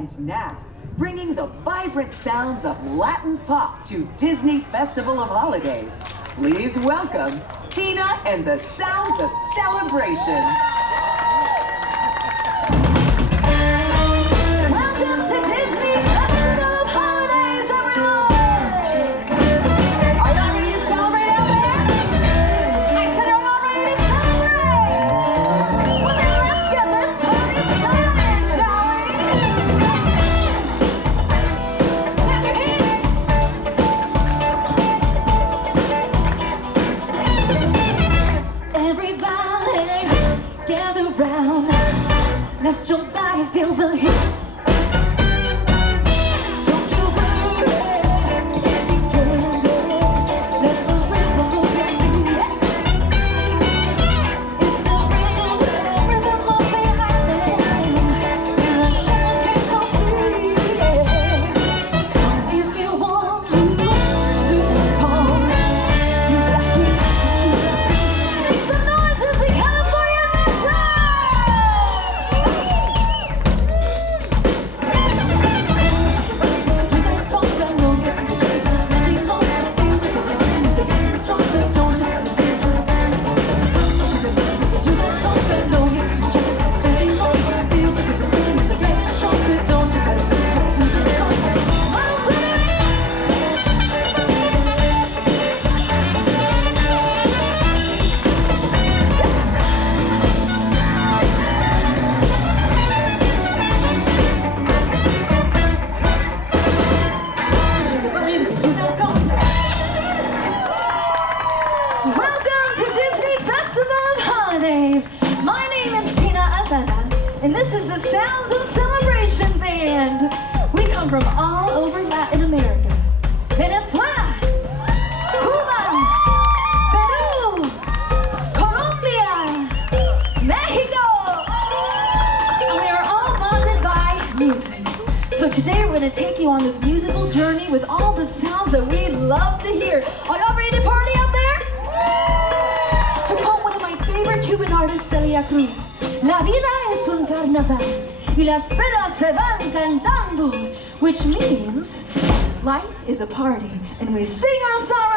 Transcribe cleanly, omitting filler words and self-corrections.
And now, bringing the vibrant sounds of Latin pop to Disney Festival of Holidays. Please welcome Tina and the Sounds of Celebration. Welcome to Disney Festival of Holidays, everyone! Are y'all ready to celebrate out there? I said, are y'all ready to celebrate? Well, then let's get this party started, shall we? Clap your hands! Everybody, gather round. Let your body feel the heat. Don't you worry if you can't dance. Let the rhythm move your feet. It's the rhythm of the island, and a showcase so sweet. So if you want to come, you got to make some noise as we California Metro. Welcome to Disney Festival of Holidays. My name is Tina Aldana, and this is the Sounds of Celebration Band. We come from all over Latin America. Venezuela, Cuban, Peru, Colombia, Mexico, and we are all bonded by music. So today we're going to take you on this musical journey with all the sounds that we love to hear. Are y'all ready to party out there? To quote one of my favorite Cuban artists, Selena, La vida es un carnaval y las penas se van cantando, which means life is a party and we sing our songs